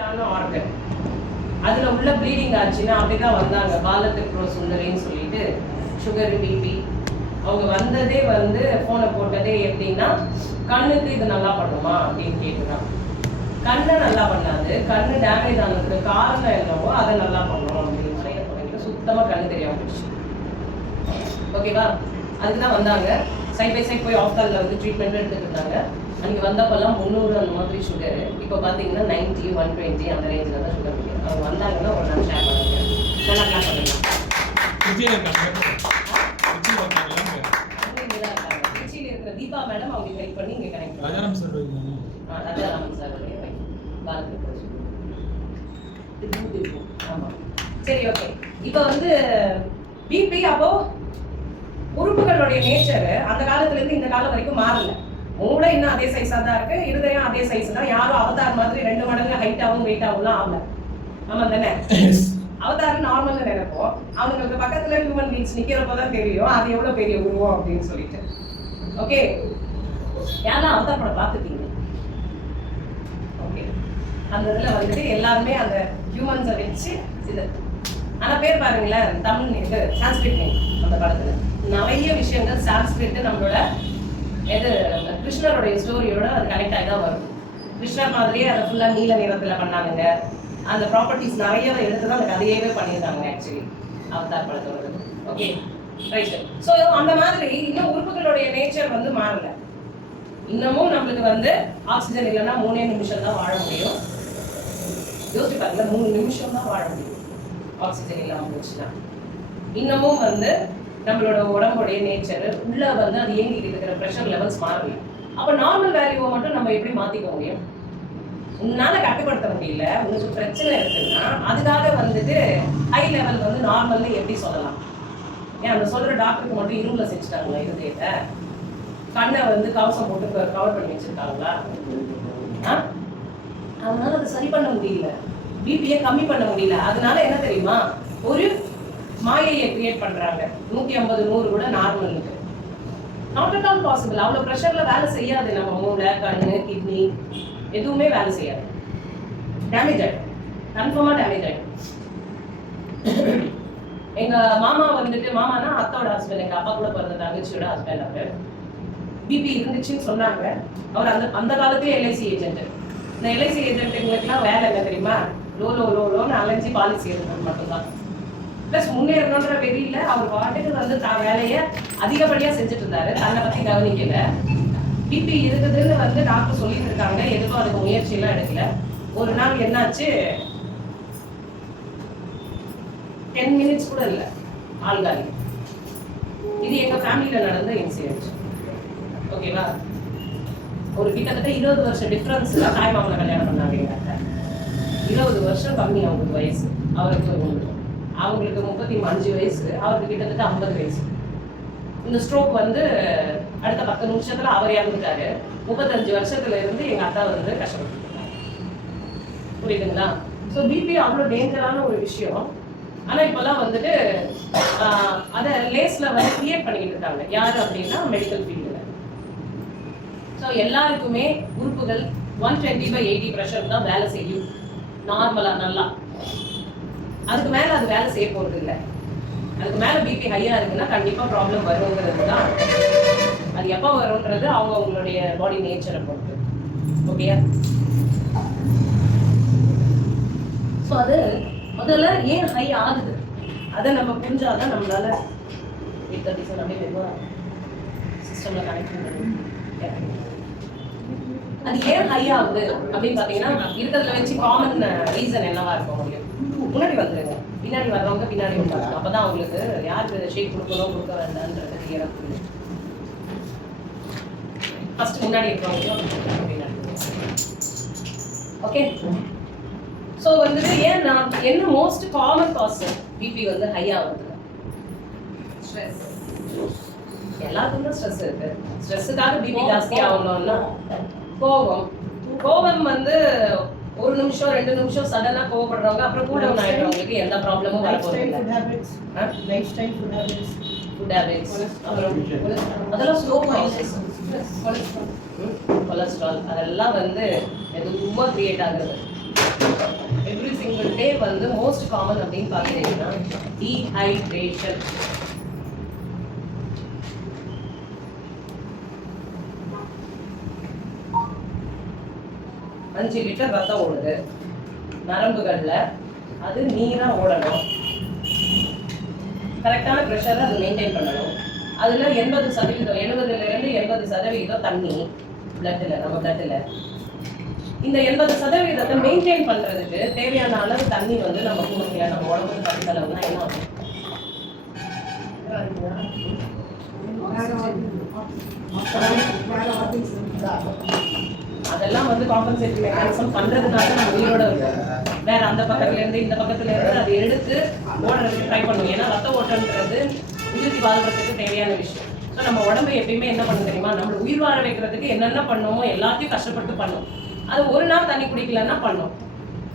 சென்சிட்டிவான ஆர்கன். அதுல உள்ள ப்ளீடிங் ஆச்சுன்னா அப்படிதான் வந்தாங்க. பாலத்திற்கு சுந்தரின்னு சொல்லிட்டு சுகர் பிபி அவங்க வந்ததே வந்து போனை போட்டதே எப்படின்னா கண்ணுக்கு இது நல்லா பண்ணுமா அப்படின்னு கேட்டுதான். கண்ணை நல்லா பண்ணாது, கண்ணு டேமேஜ் ஆனதுக்கு காரணம் என்னவோ அதை நல்லா பண்ணணும் அப்படின்னு சொல்லிட்டு சுத்தமா கண்ணு தெரியாம போச்சு. ஓகேவா? அதுக்குதான் வந்தாங்க. சைட் பை சைட் போய் ஆஃப்காலில் வந்து ட்ரீட்மெண்ட் எடுத்துட்டு இருந்தாங்க. அன்றைக்கி வந்தப்பெல்லாம் 300 அந்த மாதிரி சுகரு. இப்போ பார்த்தீங்கன்னா 90, 120 அந்த ரேஞ்சில் தான் சுகர் இருக்குது. அவங்க வந்தாங்கன்னா ஒரு நாள் ஷேர் பண்ணுங்க. நல்லா கிளாஸ் பண்ணலாம். திருச்சியில் இருக்கிற தீபா மேடம் அவங்களுக்கு ஹெல்ப் பண்ணி இங்கே கனெக்ட் ராஜாராம் சார் ஆமாம். சரி, ஓகே. இப்போ வந்து பிபி அப்போ உறுப்புகளுடைய நேச்சர் அந்த காலத்துல இருந்து இந்த காலம் வரைக்கும் மாறல. மூளை இன்னும் அதே சைஸா தான் இருக்கு, இருதயம் அதே சைஸ் தான். யாரும் அவதார் மாதிரி 2 மடங்கு ஹைட்டாவும் வெயிட்டாவும் ஆகல. ஆமா தானே? அவதார் நார்மல்னு நினைப்போம். அவங்களுக்கு பக்கத்துல ஹியூமன் பீங்ஸ் நிக்கிறப்பதான் தெரியும் அது எவ்வளவு பெரிய உருவம் அப்படின்னு சொல்லிட்டு. ஓகே, யாரெல்லாம் அவதார் படம் பார்த்துட்டீங்க? ஓகே, அந்த இதுல வந்துட்டு எல்லாருமே அந்த ஹியூமன்ஸை வச்சு இது. ஆனா பேர் பாருங்களேன், தமிழ் இது சான்ஸ்கிரிட் நேம். அந்த படத்துல நிறைய விஷயங்கள் சான்ஸ்கிரிட் நம்மளோட எது கிருஷ்ணருடைய ஸ்டோரியோட அது கனெக்ட் ஆகி தான் வரும். கிருஷ்ணர் மாதிரியே அதை ஃபுல்லா நீல நிறத்துல பண்ணாங்க. அந்த ப்ராப்பர்ட்டிஸ் நிறைய எடுத்து தான் அந்த கதையவே பண்ணியிருந்தாங்க ஆக்சுவலி அவதார் படத்தோட. Okay, right. ஸோ அந்த மாதிரி இன்னும் உறுப்புகளுடைய நேச்சர் வந்து மாறல. இன்னமும் நம்மளுக்கு வந்து ஆக்சிஜன் இல்லைன்னா 3 நிமிஷம் தான் வாழ முடியும். யோசிச்சு பாருங்க, 3 நிமிஷம் தான் வாழ முடியும் ஆக்சிஜன் இல்லாமல் போச்சுன்னா. இன்னமும் வந்து நம்மளோட உடம்புடைய நேச்சர் உள்ள வந்து அது இயங்கிட்டு இருக்கிற ப்ரெஷர் லெவல்ஸ் மாறல. அப்போ நார்மல் வேல்யூவை மட்டும் நம்ம எப்படி மாற்றிக்க முடியும்? உன்னால கட்டுப்படுத்த முடியல, உங்களுக்கு பிரச்சனை இருக்குன்னா அதுக்காக வந்துட்டு ஹை லெவல் வந்து நார்மல்னு எப்படி சொல்லலாம்? ஏன் அந்த சொல்ற டாக்டருக்கு மட்டும் இரும்புல செஞ்சுட்டாங்களா இருதயத்தை? கண்ணை வந்து கவசம் போட்டு கவர் பண்ணி வச்சிருக்காங்களா? அதனால அதை சரி பண்ண முடியல, பிபியை கம்மி பண்ண முடியல. அதனால என்ன தெரியுமா, ஒரு மாயையை கிரியேட் பண்றாங்க. 150, 100 கூட normal. Not at all possible. அவ்வளவு ப்ரெஷர்ல வேலை செய்யாது. நம்ம மூளை, கண்ணு, கிட்னி எதுவுமே வேலை செய்யாது. டேமேஜ் ஆயிடும், கன்ஃபார்மா டேமேஜ் ஆயிடும். எங்க மாமா வந்துட்டு, மாமானா அத்தாவோட ஹஸ்பண்ட், எங்க அப்பா கூட பிறந்த தங்கச்சியோட ஹஸ்பண்ட். அவர் பிபி இருந்துச்சுன்னு சொன்னாங்க. அவர் அந்த காலத்திலே எல்ஐசி ஏஜென்ட். இந்த எல்ஐசி ஏஜென்ட்டுங்களுக்குலாம் வேலை என்ன தெரியுமா, லோன்னு அலைஞ்சி பாலிசி எடுக்கிறது மட்டும்தான். பிளஸ் முன்னேறணுன்ற வெளியில அவர் பாட்டுக்கு வந்து தான் வேலையை அதிகப்படியா செஞ்சுட்டு இருந்தாரு. தன்னை பத்தி கவனிக்கல. பிபி இருக்குதுன்னு வந்து டாக்டர் சொல்லிட்டு இருக்காங்க, எதுக்கும் அதுக்கு முயற்சி எல்லாம் எடுக்கல. ஒரு நாள் என்னாச்சு, 10 மினிட்ஸ் கூட இல்லை ஆள்காலி. இது எங்க ஃபேமிலியில நடந்த இன்சிடென்ட். ஓகேவா? ஒரு கிட்டத்தட்ட 20 வருஷம் டிஃபரன்ஸ்ல தாய் மாமனை கல்யாணம் பண்ணாங்க எங்க அக்கா. 20 வருஷம் கம்மி அவங்களுக்கு வயசு. அவருக்கு அவங்களுக்கு 35 வயசு, அவருக்கு கிட்டத்தட்ட 50 வயசு. இந்த ஸ்ட்ரோக் வந்து அடுத்த 10 நிமிஷத்துல அவர் இறந்துட்டாரு. 35 வருஷத்துல இருந்து எங்க அத்தா வந்து கஷ்டப்பட்டு. புரியுதுங்களா? ஸோ பிபி அவ்வளோ டேஞ்சரான ஒரு விஷயம். ஆனா இப்பெல்லாம் வந்துட்டு அதை லேஸ்ல வந்து கிரியேட் பண்ணிக்கிட்டு இருக்காங்க. யாரு அப்படின்னா மெடிக்கல் ஃபீல்டுல. ஸோ எல்லாருக்குமே உறுப்புகள் 120/80 ப்ரெஷர் தான் வேலை செய்யும் நார்மலா நல்லா. அதுக்கு மேல அது வேலை செய்ய போறது இல்லை. அதுக்கு மேல பிபி ஹையா இருக்குன்னா கண்டிப்பா ப்ராப்ளம் வருங்கிறது தான். அது எப்போ வரும்ன்றது அவங்களுடைய பாடி நேச்சரை பொறுத்து. ஓகேயா? ஸோ அது முதல்ல ஏன் ஹை ஆகுது அதை நம்ம புரிஞ்சாதான் நம்மளால அப்படியே மெதுவாக சிஸ்டம்ல கனெக்ட் பண்ணுறது. அது ஏன் ஹை ஆகுது அப்படின்னு பார்த்தீங்கன்னா இருக்கிறதுல வச்சு காமன் ரீசன் என்னவா இருக்க முடியும்? முன்னாடி வந்துருங்க, பின்னாடி வர்றவங்க பின்னாடி வந்துருங்க. அப்பதான் அவங்களுக்கு யாருக்கு ஷேக் கொடுக்கணும் கொடுக்க வேண்டாம்ன்றது கிளியரா புரியும். ஃபர்ஸ்ட் முன்னாடி இருக்கிறவங்க பின்னாடி. ஓகே, ஸோ வந்துட்டு ஏன் நான் என்ன மோஸ்ட் காமன் காஸ் பிபி வந்து ஹை ஆகுது? ஸ்ட்ரெஸ். எல்லாத்துக்கும் ஸ்ட்ரெஸ் இருக்கு. ஸ்ட்ரெஸ்ஸுக்காக பிபி ஜாஸ்தி ஆகணும்னா கோபம் வந்து 1 நிமிஷம் 2 நிமிஷம் சடனா கோவப்படுறவங்க அப்புறம் கூட ஆயிடுறவங்களுக்கு எந்த ப்ராப்ளமும் வரப்போகுது. ஃபுட் ஹேபிட்ஸ் அதெல்லாம் ஸ்லோ ப்ராசஸ். கொலஸ்ட்ரால் அதெல்லாம் வந்து மெதுவாக கிரியேட் ஆகுது. எவ்ரி சிங்கிள் டே வந்து மோஸ்ட் காமன் அப்படின்னு பார்த்தீங்கன்னா டீஹைட்ரேஷன். அஞ்சு லிட்டர் ரத்தம் ஓடுது நரம்புகள்ல, அது நீரா ஓடணும், கரெக்டான ப்ரெஷரை அது மெயின்டைன் பண்ணணும். அதுல 80% 70% 80% தண்ணி பிளட்ல, நம்ம பிளட்ல. இந்த 80% மெயின்டைன் பண்றதுக்கு தேவையான அளவு தண்ணி வந்து நம்ம கொடுக்கல, நம்ம உடம்புக்கு படுத்தளவுனா என்ன ஆகும்? அதெல்லாம் வந்து காம்பன்சேட்டரி மெக்கானிசம் பண்றதுனால நம்ம உயிரோட இருக்கும். வேற அந்த பக்கத்துல இருந்து இந்த பக்கத்துல இருந்து அதை எடுத்து ஓடுறதுக்கு ட்ரை பண்ணுவோம். ஏன்னா ரத்த ஓட்டம்ன்றது உயிர் வாழ்றதுக்கு தேவையான விஷயம். ஸோ நம்ம உடம்பை எப்பயுமே என்ன பண்ண தெரியுமா, நம்ம உயிர் வாழ வைக்கிறதுக்கு என்னென்ன பண்ணுமோ எல்லாத்தையும் கஷ்டப்பட்டு பண்ணோம். அது ஒரு நாள் தண்ணி குடிக்கலன்னா பண்ணோம்,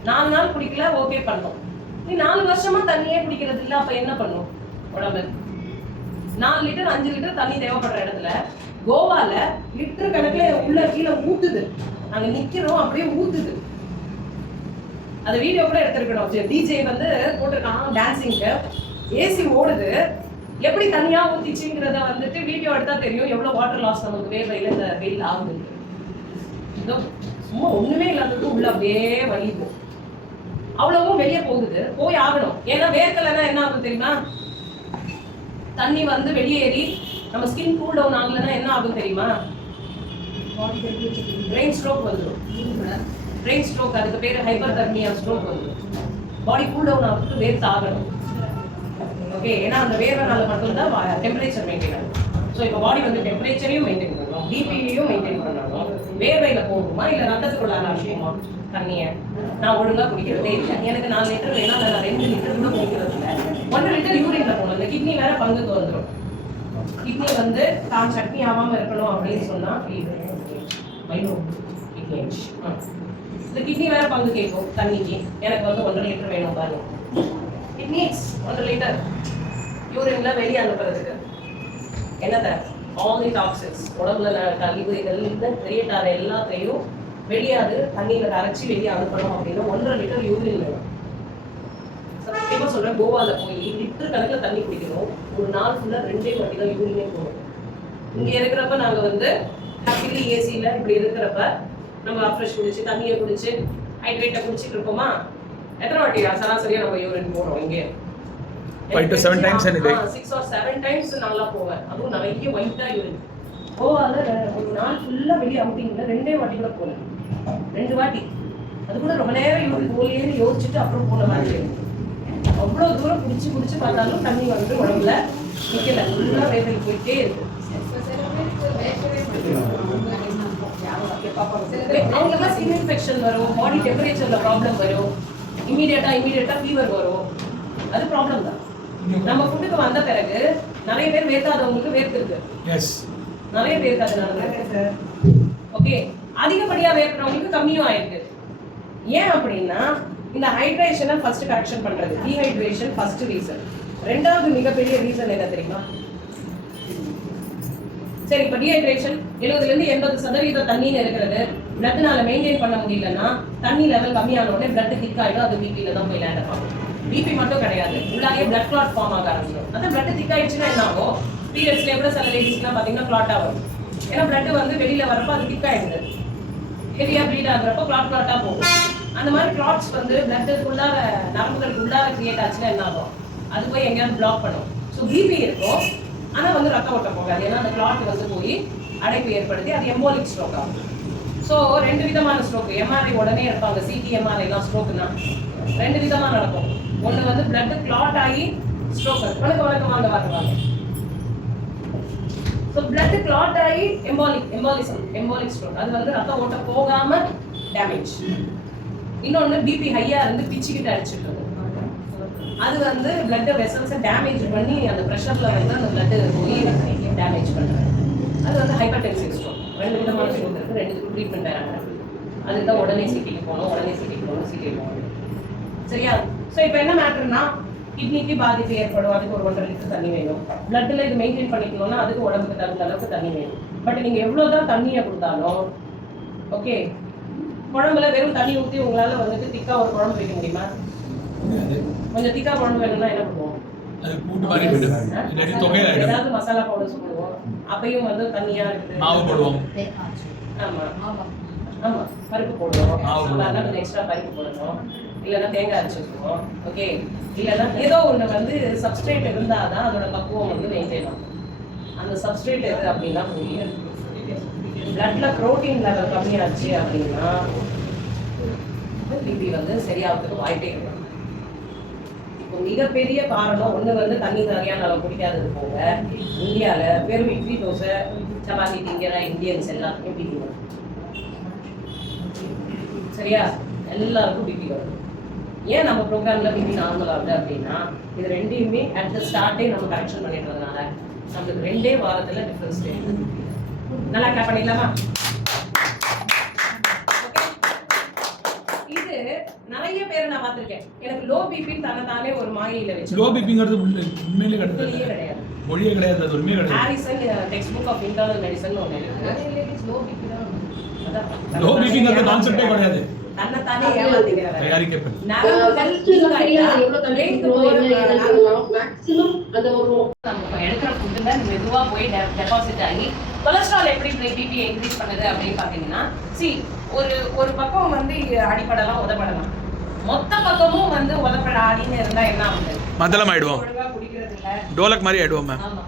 4 நாள் குடிக்கல ஓகே பண்ணோம். நீ 4 வருஷமா தண்ணியே குடிக்கிறது இல்லை, அப்ப என்ன பண்ணும் உடம்பு? 4 லிட்டர் 5 லிட்டர் தண்ணி தேவைப்படுற இடத்துல கோவால லிட்டர் கணக்குல உள்ள கீழே ஊத்துது. நாங்க நிக்கிறோம் அப்படியே ஊத்துது. அந்த வீடியோ கூட எடுத்திருக்கணும். டிஜே வந்து போட்டிருக்கான் டான்சிங்க்கு, ஏசி ஓடுது, எப்படி தனியா ஊத்திச்சுங்கிறத வந்துட்டு வீடியோ எடுத்தா தெரியும் எவ்வளவு வாட்டர் லாஸ் நமக்கு வேர்வையில இந்த வெயில் ஆகுது. சும்மா ஒண்ணுமே இல்லாததுக்கு உள்ள அப்படியே வலிது, அவ்வளவும் வெளியே போகுது, போய் ஆகணும். ஏன்னா வேர்க்கலைன்னா என்ன ஆகும் தெரியுமா, தண்ணி வந்து வெளியேறி நம்ம ஸ்கின் கூல் டவுன் ஆகலைன்னா என்ன ஆகும் தெரியுமா, பிரெயின் ஸ்ட்ரோக் வந்துடும். பிரெயின் ஸ்ட்ரோக், அதுக்கு பேர் ஹைப்பர் தெர்மியா ஸ்ட்ரோக் வந்துடும். பாடி கூல் டவுன் ஆகிறதுக்கு வேர்த்து ஆகணும். ஓகே, ஏன்னா அந்த வேர்வனால மட்டும்தான் டெம்பரேச்சர் மெயின்டைன் ஆகும். ஸோ இப்போ பாடி வந்து டெம்பரேச்சரையும் மெயின்டைன் பண்ணணும், பிபியையும் மெயின்டைன் பண்ணணும். வேர்வையில போகுமா இல்லை ரத்தத்துக்குள்ள ஆரம்பிக்குமா தண்ணியை? நான் ஒழுங்கா குடிக்கிறதே இல்லை. எனக்கு 4 லிட்டர் வேணா, நான் 2 லிட்டர் கூட குடிக்கிறது இல்லை. 1 லிட்டர் யூரின்ல போகணும். இந்த கிட்னி வேற பங்குக்கு வந்துடும். கிட்னி வந்து தான் சட்னி ஆகாம இருக்கணும் அப்படின்னு சொன்னா இந்த கிட்னி வேற பங்கு கேட்கும் தண்ணிக்கு. எனக்கு வந்து 1.5 லிட்டர் வேணும் பாருங்க. கிட்னிஸ் 1 லிட்டர் யூரின்ல வெளியே அனுப்புறதுக்கு என்னத ஆல் தி டாக்ஸின்ஸ் உடம்புல கழிவு இதெல்லாம் கிரியேட் ஆகிற எல்லாத்தையும் வெளியாது தண்ணியில கரைச்சி வெளியே அனுப்பணும் அப்படின்னா 1.5 லிட்டர் யூரின் வேணும். சத்தியமா சொல்றேன், கோவால போய் லிட்டர் கணக்குல தண்ணி குடிக்கணும். ஒரு நாள் ஃபுல்லா 2 வாட்டி தான் யூரினே போகணும். இங்க இருக்கிறப்ப நாங்க வந்து ஹாப்பிலி ஏசியில இப்படி இருக்கிறப்ப நம்ம அப்ரெஷ் குடிச்சு தண்ணியை குடிச்சு ஹைட்ரேட்டை குடிச்சிட்டு இருப்போமா? எத்தனை வாட்டி சராசரியா நம்ம யூரின் போறோம்? இங்கே 5 to 7 times anyway. 6 or 7 times நல்லா போவேன். அதுவும் நிறைய ஒயிட்டா யூரின். கோவால ஒரு நாள் ஃபுல்லா வெளியே அவுட்டிங்ல 2 வாட்டி கூட போனேன். 2 வாட்டி. அது கூட ரொம்ப நேரம் யூரின் போலேன்னு யோசிச்சுட்டு அப்புறம் போன மாதிரி. அவ்வளோ தூரம் குடிச்சு பார்த்தாலும் தண்ணி வந்து உடம்புல நிக்கல, ஃபுல்லா வேர்வை போயிட்டே இருக்கு. அவங்களுக்குலாம் ஸ்கின் இன்ஃபெக்ஷன் வரும், பாடி டெம்பரேச்சர்ல ப்ராப்ளம் வரும், இமீடியட்டா ஃபீவர் வரும். அது ப்ராப்ளம் தான். நம்ம ஃபுட்டுக்கு வந்த பிறகு நிறைய பேர் வேர்க்காதவங்களுக்கு வேர்த்திருக்கு. நிறைய வேர்க்காதனால ஓகே, அதிகப்படியா வேர்க்கிறவங்களுக்கு கம்மியும் ஆயிருக்கு. ஏன் அப்படின்னா இந்த ஹைட்ரேஷனை ஃபர்ஸ்ட் கரெக்ஷன் பண்றது. Dehydration first reason. ரெண்டாவது மிகப்பெரிய ரீசன் என்ன தெரியுமா? சரி, இப்போ டீஹைட்ரேஷன் 70% தண்ணின்னு இருக்கிறது பிளட்னால மெயின்டைன் பண்ண முடியலன்னா தண்ணி லெவல் கம்மியான உடனே பிளட் திக் ஆகிடும். அது பிபியில தான் போய் லேண்ட் ஆகும். பிபி மட்டும் கிடையாது, உள்ளாயே பிளட் கிளாட் ஃபார்ம் ஆக ஆரம்பிச்சிடும். அதான் பிளட் திக் ஆயிடுச்சுன்னா என்ன ஆகும்? பீரியட்ஸ்ல கூட சில லேடிஸ்க்குலாம் பார்த்தீங்கன்னா கிளாட் ஆகும். ஏன்னா பிளட் வந்து வெளியில வரப்போ அது திக் ஆயிடுது. ஹெவியா ப்ளீட் ஆகுறப்போ கிளாட்டா போகும். அந்த மாதிரி கிளாட்ஸ் வந்து பிளட்டுக்குள்ளார நரம்புகளுக்கு உள்ளார கிரியேட் ஆச்சுன்னா என்ன ஆகும்? அது போய் எங்கேயாவது பிளாக் பண்ணும். ஸோ பிபி இருக்கும், ஆனால் வந்து ரத்த ஓட்டம் போகாது. ஏன்னா அந்த கிளாட் வந்து போய் அடைப்பு ஏற்படுத்தி அது எம்போலிக் ஸ்ட்ரோக் ஆகும். ஸோ 2 விதமான ஸ்ட்ரோக். எம்ஆர்ஐ உடனே எடுப்பாங்க. சிடி எம்ஆர்ஐலாம் ஸ்ட்ரோக்குன்னா 2 விதமாக நடக்கும். ஒன்று வந்து பிளட் கிளாட் ஆகி ஸ்ட்ரோக். வணக்கம் வாங்க. ஸோ பிளட் கிளாட் ஆகி எம்போலிக் ஸ்ட்ரோக். அது வந்து ரத்த ஓட்டம் போகாம டேமேஜ். இன்னொன்று பிபி ஹையா இருந்து பிச்சுக்கிட்டு அடிச்சுட்டு இருக்கும். அது வந்து பிளட் வெசல்ஸை டேமேஜ் பண்ணி அந்த ப்ரெஷர்ல வந்து அந்த பிளட் போய் டேமேஜ் பண்ணுறது. அது வந்து ஹைப்பர் டென்சிவ் ஸ்ட்ரோக். 2 விதமான ஸ்ட்ரோக் இருக்குது. 2த்துக்கும் ட்ரீட்மெண்ட் தராங்க. அதுக்கு தான் உடனே சிட்டிக்கு போகணும். சரியா? ஸோ இப்போ என்ன மேட்டர்னா கிட்னிக்கு பாதிப்பு ஏற்படும். அதுக்கு ஒரு 1.5 லிட்டர் தண்ணி வேணும். பிளட்டில் இது மெயின்டைன் பண்ணிக்கணும்னா அதுக்கு உடம்புக்கு தகுந்த அளவுக்கு தண்ணி வேணும். பட் நீங்கள் எவ்வளோதான் தண்ணியை கொடுத்தாலும் ஓகே குழம்புல வெறும் தண்ணி ஊற்றி உங்களால வந்துட்டு திக்கா ஒரு குழம்பு வைக்க முடியுமா? கொஞ்சம் திக்கா குழம்பு வேணும்னா என்ன பண்ணுவோம்? ஏதாவது மசாலா பவுடர்ஸ் போடுவோம். அப்பயும் வந்து தண்ணியா இருக்குது. மாவு போடுவோம். ஆமா ஆமா பருப்பு போடுவோம். அதனால கொஞ்சம் எக்ஸ்ட்ரா பருப்பு போடணும். இல்லைன்னா தேங்காய் அரைச்சி வச்சுக்குவோம். ஓகே, இல்லைன்னா ஏதோ ஒன்று வந்து சப்ஸ்ட்ரேட் இருந்தால் தான் அதோட பக்குவம் வந்து மெயின்டைன் ஆகும். அந்த சப்ஸ்ட்ரேட் எது அப்படின்னா பிளட்ல புரோட்டீன் லெவல் கம்மியாச்சு அப்படின்னா பிபி வந்து சரியாகிறதுக்கு வாய்ப்பே இல்லை. இப்போ மிகப்பெரிய காரணம் ஒன்று வந்து தண்ணி சரியான அளவு குடிக்காதது போக இந்தியாவில் வெறும் இட்லி தோசை சப்பாத்தி திங்கிற இந்தியன்ஸ் எல்லாருக்குமே பிபி வரும். சரியா? எல்லாருக்கும் பிபி வரும். ஏன் நம்ம ப்ரோக்ராம்ல பிபி நார்மல் ஆகுது அப்படின்னா இது ரெண்டையுமே அட் த ஸ்டார்டே நம்ம கரெக்ஷன் பண்ணிடுறதுனால நம்மளுக்கு 2 வாரத்துல டிஃபரன்ஸ் தெரியுது. நல்லா கிளாப் பண்ணிடலாமா? இது நிறைய பேர் நான் பார்த்திருக்கேன். எனக்கு லோ பிபி தன்னைத்தானே ஒரு மாயையில வச்சு லோ பிபிங்கிறது உண்மையிலே கிடையாது. மொழியே கிடையாது. அது உண்மையே கிடையாது. Harrison textbook of internal medicine ஒன்று இருக்கு. லோ பிபி தான். லோ பிபிங்கிறது கான்செப்டே கிடையாது. தன்னைத்தானே ஏமாத்திக்கிறாங்க. தயாரிக்கப்பட்ட நரம்புகள் நம்ம எடுக்கிற ஃபுட்டுல மெதுவா போய் டெபாசிட் ஆகி கொலஸ்ட்ரால் எப்படி பிபி இன்க்ரீஸ் பண்ணுது அப்படின்னு பாத்தீங்கன்னா ஒரு பக்கம் வந்து அடிப்படலாம் உதப்படலாம். மொத்த பக்கமும் வந்து உதப்பட ஆடின்னு இருந்தா என்ன ஆகுது? மதலம் ஆயிடுவோம். ஒழுங்கா குடிக்கிறது இல்ல. டோலக் மாதிரி ஆயிடுவோம் மேம். ஆமா.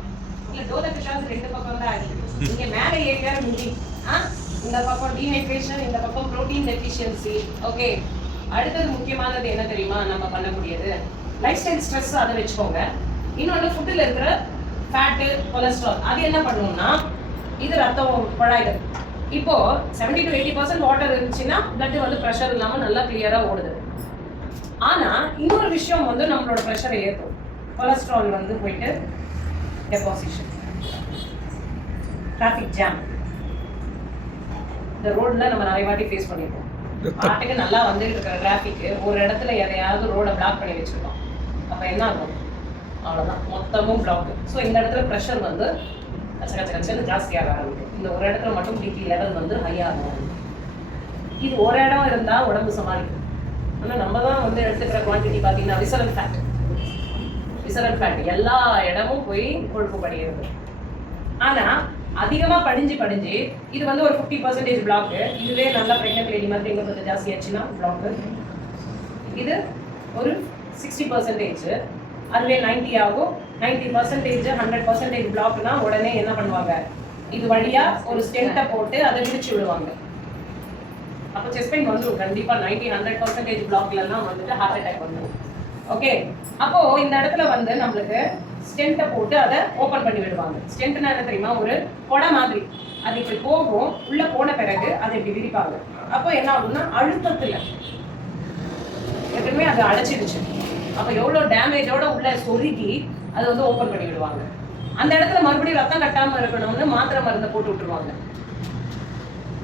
இல்ல டோலக் ஷாஸ் 2 பக்கம் தான் ஆடி. இங்க மேல ஏரியா முடி. இந்த பக்கம் டீஹைட்ரேஷன், இந்த பக்கம் புரோட்டீன் டெஃபிஷியன்சி. ஓகே, அடுத்தது முக்கியமானது என்ன தெரியுமா? நம்ம பண்ணக்கூடியது லைஃப் ஸ்டைல் ஸ்ட்ரெஸ். அதை வச்சுக்கோங்க. இன்னொன்று ஃபுட்டில் இருக்கிற ஃபேட்டு, கொலஸ்ட்ரால். அது என்ன பண்ணுவோம்னா இது ரத்தம் குழாய்கள். இப்போ 70 to 80% வாட்டர் இருந்துச்சுன்னா பிளட் வந்து ப்ரெஷர் இல்லாமல் நல்லா கிளியரா ஓடுது. ஆனா இன்னொரு விஷயம் வந்து நம்மளோட ப்ரெஷரை ஏற்றும். கொலஸ்ட்ரால் வந்து போயிட்டு டெபாசிஷன், டிராஃபிக் ஜாம். இந்த ரோட்ல நம்ம நிறைய வாட்டி ஃபேஸ் பண்ணிருக்கோம். பாட்டுக்கு நல்லா வந்துட்டு இருக்கிற டிராஃபிக் ஒரு இடத்துல எதையாவது ரோட பிளாக் பண்ணி வச்சிருக்கோம். அப்ப என்ன ஆகும்? அவ்வளவுதான், மொத்தமும் பிளாக். ஸோ இந்த இடத்துல ப்ரெஷர் வந்து கச்சன்னு ஜாஸ்தியாக ஆரம்பிக்கும். இந்த ஒரு இடத்துல மட்டும் பிபி லெவல் வந்து ஹை ஆகும். இது ஒரு இடம் இருந்தா உடம்பு சமாளிக்கும். ஆனா நம்ம தான் வந்து எடுத்துக்கிற குவான்டிட்டி பார்த்தீங்கன்னா விசரல் ஃபேட் எல்லா இடமும் போய் கொழுப்பு படுகிறது. ஆனா அதிகமா படிஞ்சு இது வந்து ஒரு 50% பிளாக். இதுவே நல்லா பிரெக்னன்ட் லேடி மாதிரி எங்க கொஞ்சம் ஜாஸ்தி ஆச்சுன்னா பிளாக். இது ஒரு 60%. அதுவே 90 ஆகும். 90%, 100% பிளாக்னா உடனே என்ன பண்ணுவாங்க? இது வழியா ஒரு ஸ்டென்ட்டை போட்டு அதை விரிச்சு விடுவாங்க. அப்போ செஸ்ட் பெயின் வந்துடும் கண்டிப்பா. 90-100% பிளாக்லாம் வந்துட்டு ஹார்ட் அட்டாக் வந்துடும். ஓகே, அப்போ இந்த இடத்துல வந்து நம்மளுக்கு ஸ்டென்ட்டை போட்டு அதை ஓப்பன் பண்ணி விடுவாங்க. ஸ்டென்ட்னா என்ன தெரியுமா? ஒரு கொடை மாதிரி. அது இப்படி போகும். உள்ள போன பிறகு அதை இப்படி விரிப்பாங்க. அப்போ என்ன ஆகும்னா அழுத்தத்துல எப்பவுமே அதை அடைச்சிடுச்சு. அப்போ எவ்வளோ டேமேஜோட உள்ள சொருகி அதை வந்து ஓப்பன் பண்ணி விடுவாங்க. அந்த இடத்துல மறுபடியும் ரத்தம் கட்டாம இருக்கணும்னு மாத்திரை மருந்தை போட்டு விட்டுருவாங்க.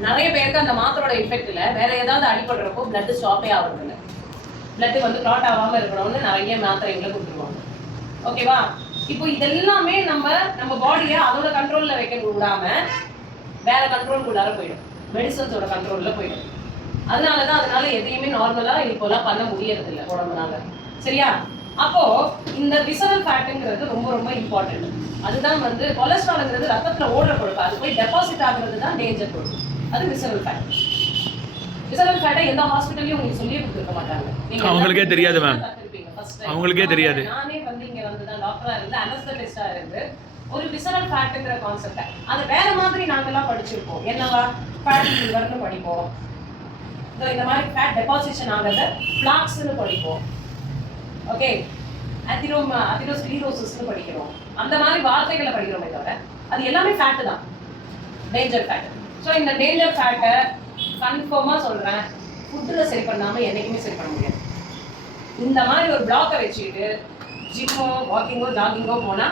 நிறைய பேருக்கு அந்த மாத்திரோட எஃபெக்ட்ல வேற ஏதாவது அடிபடுறப்போ பிளட் ஸ்டாப்பே ஆகுறது இல்லை. பிளட் வந்து கிளாட் ஆகாம இருக்கணும்னு நிறைய மாத்திரைகளை கொடுத்துருவாங்க. ஓகேவா? இப்போ இதெல்லாமே நம்ம பாடியை அதோட கண்ட்ரோல்ல வைக்க விடாம வேற கண்ட்ரோலுக்குள்ளார போயிடும். மெடிசன்ஸோட கண்ட்ரோல்ல போயிடும். அதனால எதையுமே நார்மலா இப்போலாம் பண்ண முடியறது இல்லை உடம்புனால. சரியா? அப்போ இந்த விசரல் ஃபேட்டுங்கிறது ரொம்ப ரொம்ப இம்பார்ட்டன்ட். அதுதான் வந்து கொலஸ்ட்ரால்ங்கிறது ரத்தத்துல ஓடுற கொழுப்பு. அது போய் டெபாசிட் ஆகுறது தான் டேஞ்சர் கொழுப்பு. அது விசரல் ஃபேட். விசரல் ஃபேட்டை எந்த ஹாஸ்பிட்டல்லையும் உங்களுக்கு சொல்லியே கொடுத்துருக்க மாட்டாங்க. அவங்களுக்கே தெரியாது மேம். அவங்களுக்கே தெரியாது. நானே வந்து இங்க வந்து தான் டாக்டரா இருந்து அனஸ்தெட்டிஸ்டா இருந்து ஒரு விசரல் ஃபேட்ங்கிற கான்செப்ட் அது வேற மாதிரி நாங்கெல்லாம் படிச்சிருப்போம். என்னவா? ஃபேட் லிவர்னு படிப்போம். இந்த மாதிரி ஃபேட் டெபாசிஷன் ஆகிறத பிளாக்ஸ்னு படிப்போம். ஓகே, அதிரோஸ்க்ளீரோசிஸ்னு படிக்கிறோம். அந்த மாதிரி வார்த்தைகளை படிக்கிறோமே தவிர அது எல்லாமே ஃபேட் தான், டேஞ்சர் ஃபேட். ஸோ இந்த டேஞ்சர் ஃபேட்டை கன்ஃபார்மா சொல்றேன், ஃபுட்டில் சரி பண்ணாம என்னைக்குமே சரி பண்ண முடியாது. இந்த மாதிரி ஒரு பிளாக்கை வச்சுக்கிட்டு ஜிம்மோ வாக்கிங்கோ ஜாகிங்கோ போனா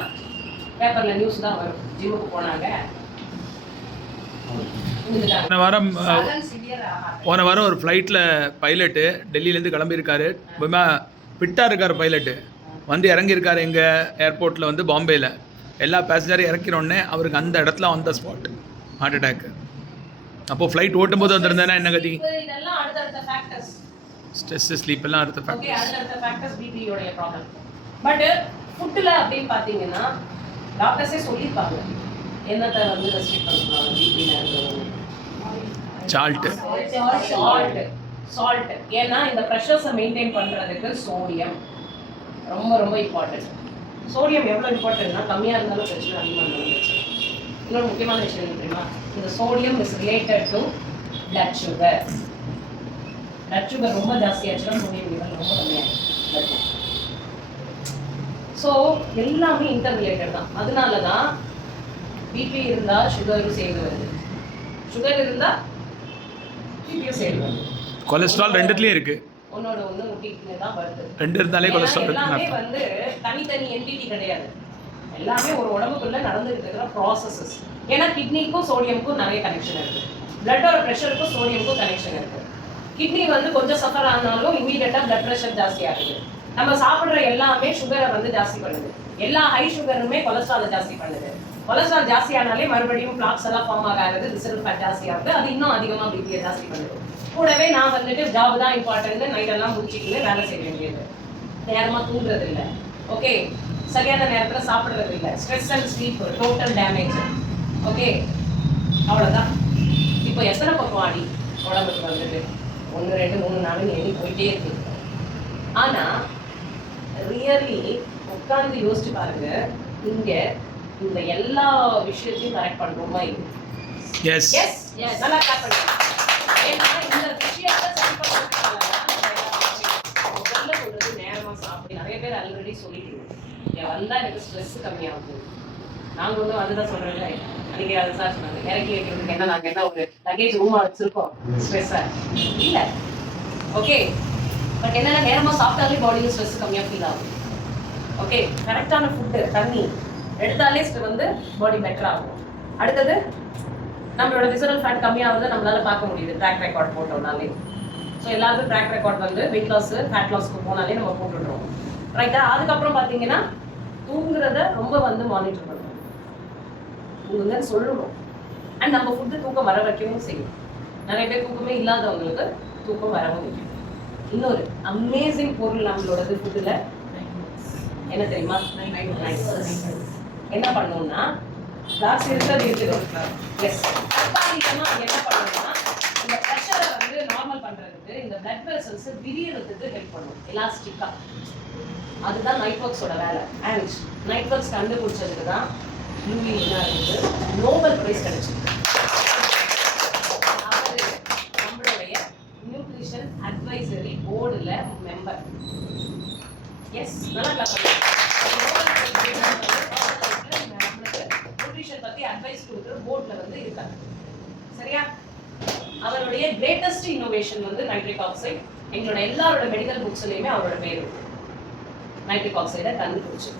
பேப்பர்ல நியூஸ் தான் வரும். ஜிம்முக்கு போனாங்க. போன வாரம் ஒரு ஃப்ளைட்டில் பைலட்டு டெல்லியிலேருந்து கிளம்பியிருக்காரு. ஃபிட்டாக இருக்கார் பைலட்டு. வந்து இறங்கியிருக்காரு எங்கள் ஏர்போர்ட்டில் வந்து பாம்பேயில். எல்லா பேசஞ்சரும் இறக்கினோடனே அவருக்கு அந்த இடத்துல on the spot heart attack. அப்போது ஃப்ளைட் ஓட்டும் போது வந்திருந்தேன்னா என்ன கதி? ஃபேக்டர்ஸ். ஸ்ட்ரெஸ் ஸ்லீப் எல்லாம் அடுத்த ஓகே, ஃபேக்டர்ஸ். அடுத்த ஃபேக்டர்ஸ் பிபி உடைய ப்ராப்ளம். பட் ஃபுட்ல அப்படின்னு பாத்தீங்கன்னா டாக்டர்ஸே சொல்லிருப்பாங்க என்னத்தை வந்து ரெஸ்ட்ரிக்ட் பண்ணலாம் பிபி நேரத்துல. சால்ட். சால்ட். ஏன்னா இந்த ப்ரெஷர்ஸை மெயின்டைன் பண்றதுக்கு சோடியம் ரொம்ப ரொம்ப இம்பார்ட்டன்ட். சோடியம் எவ்வளோ இம்பார்ட்டன்ட்னா கம்மியாக இருந்தாலும் பிரச்சனை, அதிகமாக இருந்தாலும் பிரச்சனை. இன்னொரு முக்கியமான விஷயம் என்ன தெரியுமா, இந்த sodium is related to blood sugar. Blood sugar ரொம்ப ஜாஸ்தியாச்சுன்னா சோடியம் லெவல் ரொம்ப கம்மியாகும். ஸோ எல்லாமே இன்டர் ரிலேட்டட் தான். அதனால தான் பிபி இருந்தால் சுகரும் சேர்ந்து வருது, சுகர் இருந்தால் பிபியும் சேர்ந்து வருது. கொலஸ்ட்ரால் ரெண்டுத்துலயும் இருக்கு. ஒன்னோட ஒன்று முட்டிட்டு தான் வருது. ரெண்டு இருந்தாலே கொலஸ்ட்ரால் எல்லாமே இருக்கு. வந்து தனித்தனி என்டிட்டி கிடையாது, எல்லாமே ஒரு உடம்புக்குள்ள நடந்துகிட்டு இருக்கிற ப்ராசஸஸ். ஏன்னா கிட்னிக்கும் சோடியமுக்கும் நிறைய கனெக்ஷன் இருக்கு, பிளட்டோட ப்ரெஷருக்கும் சோடியமுக்கும் கனெக்ஷன் இருக்கு. கிட்னி வந்து கொஞ்சம் சஃபர் ஆனாலும் இமீடியட்டா பிளட் ப்ரெஷர் ஜாஸ்தி ஆகுது. நம்ம சாப்பிட்ற எல்லாமே சுகரை வந்து ஜாஸ்தி பண்ணுது, எல்லா ஹை சுகருமே கொலஸ்ட்ராலை ஜாஸ்தி பண்ணுது. கொலஸ்ட்ரால் ஜாஸ்தி ஆனாலே மறுபடியும் பிளாக்ஸ் எல்லாம் ஃபார்ம் ஆகாது, விசரல் ஃபேட் ஜாஸ்தி ஆகுது, அது இன்னும் அதிகமாக பிபியை ஜாஸ்தி பண்ணுது. கூடவே நான் வந்துட்டு ஜாப் தான் இம்பார்ட்டன்ட், நைட்டெல்லாம் முடிச்சுட்டு வேலை செய்ய வேண்டியது, நேரமாக தூங்குறது இல்லை, ஓகே, சரியான நேரத்தில் சாப்பிட்றது இல்லை, stress and sleep total damage. Okay, அவ்வளோதான். இப்போ எத்தனை பக்கம் ஆடி உடம்புக்கு வந்துட்டு 1 2 3 4 எண்ணி போயிட்டே இருக்கு. ஆனால் ரியலி உட்காந்து யோசிச்சு பாருங்க, இங்கே இந்த எல்லா விஷயத்தையும் கரெக்ட் பண்ணுறோமா இது? எஸ் எஸ், நல்லா கரெக்ட் பண்ணுங்க. ஏன்னா இந்த விஷயத்தை சரி பண்ணுறதுனால முதல்ல சொல்றது நேரமாக சாப்பிடு. நிறைய பேர் ஆல்ரெடி சொல்லிட்டீங்க, இங்கே வந்தால் எனக்கு ஸ்ட்ரெஸ் கம்மியாகுது. நாங்கள் ஒன்றும் அதுதான் சொல்கிறேன், அன்றைக்கி அது சார் சொன்னாங்க இறக்கி வைக்கிறதுக்கு என்ன நாங்கள் என்ன ஒரு லக்கேஜ் ரூமாக வச்சுருக்கோம் ஸ்ட்ரெஸ்ஸை இல்லை. ஓகே, பட் என்னென்ன நேரமாக சாப்பிட்டாலே பாடியில் ஸ்ட்ரெஸ் கம்மியாக ஃபீல் ஆகும். ஓகே, கரெக்டான ஃபுட்டு தண்ணி எடுத்தாலே வந்து பாடி பெட்டர் ஆகும். அடுத்தது நம்மளோட விசரல் ஃபேட் கம்மியாகுது நம்மளால பார்க்க முடியுது ட்ராக் ரெக்கார்ட் போட்டோம்னாலே. ஸோ எல்லாருக்கும் ட்ராக் ரெக்கார்ட் வந்து வெயிட் லாஸ் ஃபேட் லாஸ்க்கு போனாலே நம்ம போட்டுடுறோம், ரைட்டா? அதுக்கப்புறம் பார்த்தீங்கன்னா தூங்குறத ரொம்ப வந்து மானிட்டர் பண்ணுறோம், தூங்குங்கன்னு சொல்லணும். அண்ட் நம்ம ஃபுட்டு தூக்கம் வர வைக்கவும் செய்யும். நிறைய பேர் தூக்கமே இல்லாதவங்களுக்கு தூக்கம் வரவும் வைக்கும். இன்னொரு அமேசிங் பொருள் நம்மளோடது ஃபுட்டில் என்ன தெரியுமா? என்ன பண்ணுவோம்னா கிளாஸ் இருக்கிறது இருக்குது. எஸ், தற்காலிகமாக என்ன பண்ணுவோம்னா இந்த ப்ரெஷரை வந்து நார்மல் பண்ணுறதுக்கு இந்த பிளட் வெசல்ஸ் விரியறதுக்கு ஹெல்ப் பண்ணும் எலாஸ்டிக்காக. அதுதான் நைட் ஒர்க்ஸோட வேலை. அண்ட் நைட் ஒர்க்ஸ் கண்டுபிடிச்சதுக்கு தான் லூயி என்ன இருக்குது நோபல் பிரைஸ் கிடைச்சிருக்கு. அவர் நம்மளுடைய நியூட்ரிஷன் அட்வைசரி போர்டில் மெம்பர். எஸ், நல்லா கிளாஸ் நியூட்ரிஷன் பற்றி அட்வைஸ் கொடுக்குற போர்டில் வந்து இருக்காங்க, சரியா? அவருடைய கிரேட்டஸ்ட் இன்னோவேஷன் வந்து நைட்ரிக் ஆக்சைடு. எங்களோட எல்லாரோட மெடிக்கல் புக்ஸ்லையுமே அவரோட பேர் இருக்கு, நைட்ரிக் ஆக்சைடை கண்டுபிடிச்சு.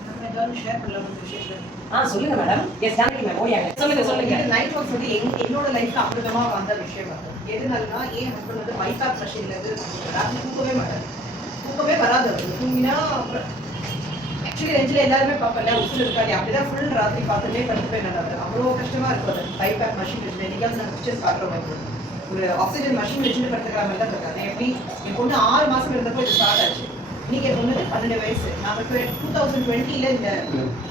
சொல்லுங்க மேடம். எஸ், ஜானகி மேம், ஓயாங்க, சொல்லுங்க. நைட் ஒர்க்ஸ் வந்து என்னோட லைஃப்ல அற்புதமா வந்த விஷயம் அது. எதுனாலனா என் ஹஸ்பண்ட் வந்து பைபாஸ் ப்ரெஷர்ல இருந்து தூக்கவே மாட்டாரு, தூக்கமே வராது. அவருக்கு தூங்கினா ஆக்சுவலி நெஞ்சில் எல்லாருமே பார்ப்பல உசுல் இருக்காது, அப்படிதான் ஃபுல் ராத்திரி பார்த்துட்டே படுத்து போய் நடந்தாரு. அவ்வளோ கஷ்டமா இருக்கும் அது. பைபாஸ் மஷின் வச்சு நீங்கள் நாங்கள் பிக்சர்ஸ் பார்க்குற மாதிரி ஒரு ஆக்சிஜன் மஷின் வச்சுட்டு படுத்துக்கிற மாதிரி தான் இருக்காது. எப்படி என் பொண்ணு 6 மாசம் இருந்தப்போ இது ஸ்டார்ட் ஆச்சு. இன்னைக்கு என் பொண்ணு 12 வயசு. நாங்கள் 2020 இந்த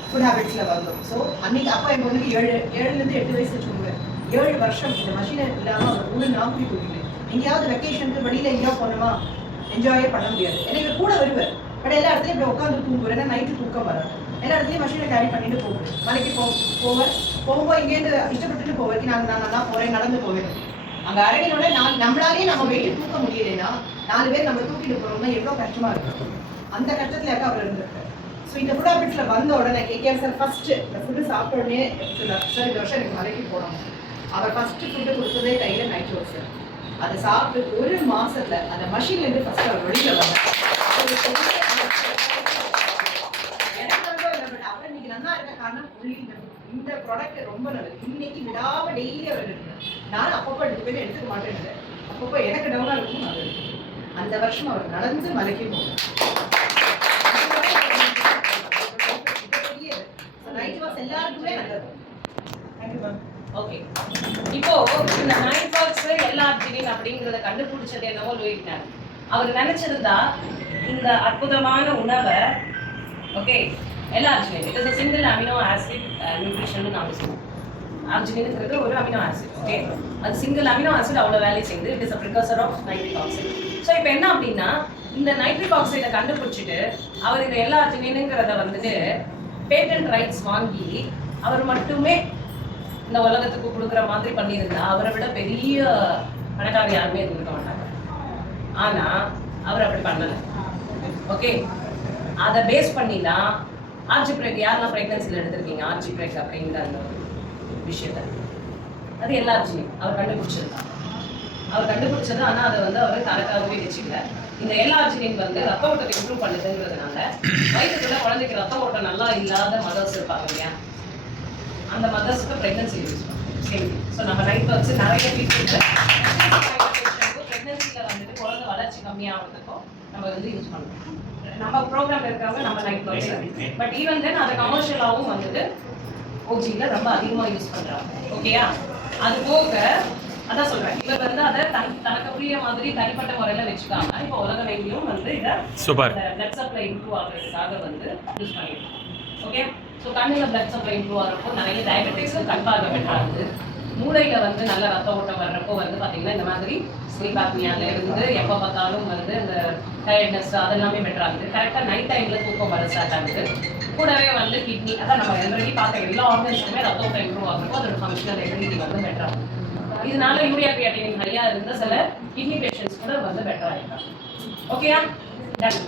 ஃபுட் ஹேபிட்ஸில் வந்தோம். ஸோ அன்னைக்கு அப்பா என் பொண்ணுக்கு 7 8 வயசு வச்சுக்கோங்க. 7 வருஷம் இந்த மஷினை இல்லாமல் அவர் கூட நான் போய் கொடுக்கல. எங்கேயாவது வெக்கேஷனுக்கு வெளியில் எங்கேயாவது போனோமா என்ஜாயே பண்ண முடியாது. எனக்கு கூட வருவேன், பட் எல்லா இடத்துலையும் இப்படி உட்காந்து தூங்குவேன். ஏன்னா நைட்டு தூக்கம் வராது. எல்லா இடத்துலையும் மஷினை கேரி பண்ணிட்டு போவேன். மலைக்கு போவேன். போகும்போது இங்கேருந்து இஷ்டப்பட்டுட்டு போவேன். நான் நல்லா போகிறேன், நடந்து போவேன். அங்கே அறைகளோட நம்மளாலே நம்ம வெயிட்டு தூக்க முடியலைன்னா 4 பேர் நம்ம தூக்கிட்டு போகிறோம்னா எவ்வளோ கஷ்டமாக இருக்கும். அந்த கஷ்டத்தில் இருக்க அவர் இருந்திருக்காரு. ஸோ இந்த ஃபுட் ஹேபிட்ஸில் வந்த உடனே கேகேஆர் சார் ஃபஸ்ட்டு இந்த ஃபுட்டு சாப்பிட்ட உடனே சார் இந்த வருஷம் எனக்கு மலைக்கு போகணும். அவர் ஃபஸ்ட்டு ஃபுட்டு கொடுத்ததே கையில் நைட் ஒர்க் சார். அதை சாப்பிட்டு 1 மாசத்துல அந்த மஷின்லேருந்து ஃபஸ்ட்டு அவர் வெளியில் வந்தார். அவர் இன்னைக்கு நல்லா இருக்க காரணம் இந்த ப்ராடக்ட் ரொம்ப நல்லது. இன்னைக்கு விடாம டெய்லி அவர் எடுக்கணும். நான் அப்பப்போ எடுத்துக்கவே எடுத்துக்க மாட்டேன். அப்பப்போ எனக்கு டவுனாக இருக்கும், நான் எடுத்துக்கணும். அந்த வருஷம் அவர் நடந்து மலைக்கு போகணும். நைட் வாஸ் எல்லாருக்குமே நல்லது. Thank you ma'am. ஓகே, இப்போ இந்த நைட் ஒர்க்ஸ் எல்ஆர்ஜினின் அப்படிங்கிறத கண்டுபிடிச்சது என்னவோ லூயிட்டார். அவர் நினைச்சிருந்தா இந்த அற்புதமான உணவை, okay, L arginine it is a single amino acid nutrition நாம சொல்லுவோம். ஆர்ஜினின்ங்கிறது ஒரு அமினோ ஆசிட். ஓகே, அது சிங்கிள் அமினோ ஆசிட் அவ்வளோ வேலை செய்யுது. It is a precursor of nitric oxide. So இப்போ என்ன அப்படின்னா இந்த நைட்ரிக் ஆக்சைடை கண்டுபிடிச்சிட்டு அவர் இந்த எல்ஆர்ஜினின்ங்கிறத வந்துட்டு பேட்டன்ட் ரைட்ஸ் வாங்கி அவர் மட்டுமே இந்த உலகத்துக்கு கொடுக்குற மாதிரி பண்ணியிருந்தா அவரை விட பெரிய பணக்காரர் யாருமே இருந்திருக்க மாட்டாங்க. ஆனா அவர் அப்படி பண்ணலை. ஓகே, அதை பேஸ் பண்ணி தான் ஆர்ஜி பிரேக் யாரெல்லாம் ப்ரெக்னன்சியில் எடுத்திருக்கீங்க ஆர்ஜி பிரேக் அப்படிங்கிற அந்த விஷயத்த, அது எல்ஆர்ஜினின் அவர் கண்டுபிடிச்சிருக்காங்க. அவர் கண்டுபிடிச்சது, ஆனால் அதை வந்து அவர் தனக்காகவே வச்சுக்கல. இந்த எல்ஆர்ஜினின் வந்து ரத்த ஓட்டத்தை இம்ப்ரூவ் பண்ணுதுங்கிறதுனால வயிற்றுக்குள்ள குழந்தைக்கு ரத்த ஓட்டம் நல்லா இல்லாத மதர்ஸ் இருப்பாங்க இல்லையா, அந்த மதர்ஸுக்கு ப்ரெக்னன்சி யூஸ் பண்ணுவோம். சரி, ஸோ நம்ம நைட் வச்சு நிறைய பீப்புளுக்கு ப்ரெக்னன்சியில் வந்துட்டு குழந்தை வளர்ச்சி கம்மியாகிறதுக்கும் நம்ம வந்து யூஸ் பண்ணுவோம். நம்ம ப்ரோக்ராம் இருக்கிறவங்க நம்ம நைட் வச்சு, பட் ஈவன் தென் அதை கமர்ஷியலாகவும் வந்துட்டு ஓஜியில் ரொம்ப அதிகமாக யூஸ் பண்ணுறாங்க. ஓகேயா, அது போக அதான் சொல்றேன், இவர் வந்து அதை தனக்கு புரிய மாதிரி தனிப்பட்ட முறையில வச்சுக்காம இப்போ உலக வங்கியும் வந்து இதை சூப்பர் பிளட் சப்ளை இம்ப்ரூவ் ஆகிறதுக்காக வந்து யூஸ் பண்ணிருக்கோம். ஓகே, ஸோ கண்ணில் பிளட் சப்ளை இம்ப்ரூவ் ஆகிறப்போ நிறைய டயபெட்டிக்ஸும் கண் பார்வை பெற்றாகுது. மூளையில வந்து நல்ல ரத்த ஓட்டம் வர்றப்போ வந்து பார்த்தீங்கன்னா இந்த மாதிரி ஸ்லீப் ஆப்னியால இருந்து எப்போ பார்த்தாலும் வந்து இந்த டயர்ட்னஸ் அதெல்லாமே பெற்றாகுது. கரெக்டாக நைட் டைம்ல தூக்கம் வர ஸ்டார்ட் ஆகுது. கூடவே வந்து கிட்னி, அதான் நம்ம ஆல்ரெடி பார்த்த எல்லா ஆர்கன்ஸுமே ரத்த ஓட்டம் இம்ப்ரூவ் ஆகிறப்போ அதோட ஃபங்க்ஷனல் எபிலிட்டி வந்து பெட்டராகும். இதனால யூரியா கிரியாட்டினின் ஹையா இருந்த சில கிட்னி பேஷண்ட்ஸ் கூட வந்து பெட்டர் ஆகிருக்காங்க. ஓகேயா, டன்.